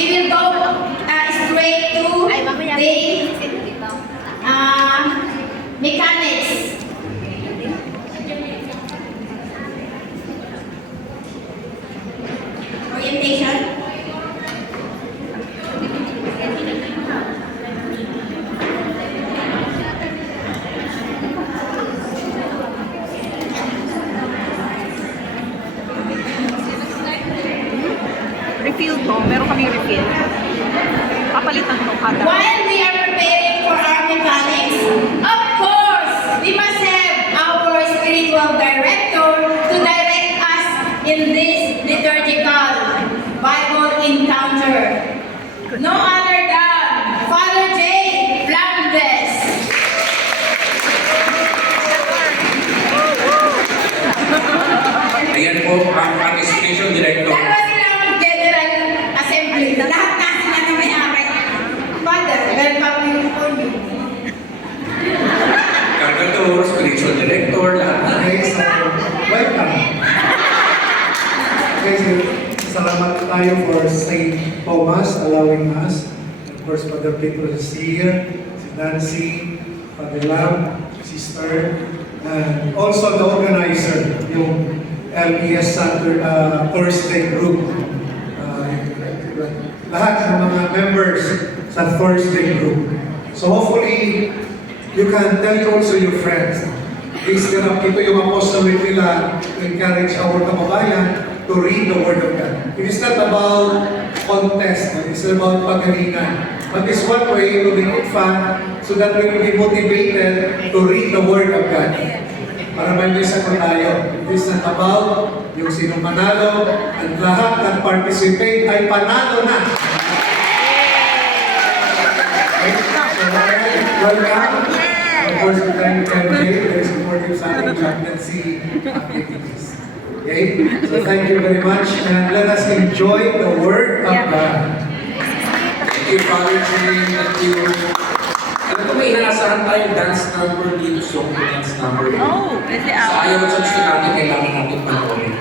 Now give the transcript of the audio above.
we will go straight to the mechanics. Orientation. Refill to. Meron kaming refill. Papalitan to kada. While we are preparing for our mechanics, of course, we must have our spiritual director to direct us in this liturgical Bible encounter. No other than Father J. Flandes. Ayan po ang participation director. Dalawa silang General Assembly. Lahat na sila na may-ari. Father, welcome you for you. Cargador, spiritual director, lahat na. Okay, so welcome. Okay, so salamat tayo for St. Thomas allowing us. Of course, Father Pedro is here, si Nancy, Father Lam, Sister, and also the organizer, yung LBS Thursday group. Lahat ng mga members sa Thursday group. So hopefully, you can tell also your friends. Please, ito yung apostolic nila to encourage our kababayan to read the Word of God. It is not about contest, it is about pagalingan. But it's one way to make it fun so that we will be motivated to read the Word of God. Para may misa ko tayo. It is not about yung sino manalo at lahat ng participate ay panalo na. Okay? So, welcome. Of course, we thank MJ, very supportive sa ating chaplaincy activities. Okay? So thank you very much and let us enjoy the Word of God. Thank you, Father Jane. Thank you. Alam ko may inasahan tayong dance number dito, song dance number. Oh, kasi Sa ayaw sa gusto natin, kailangan natin panoorin.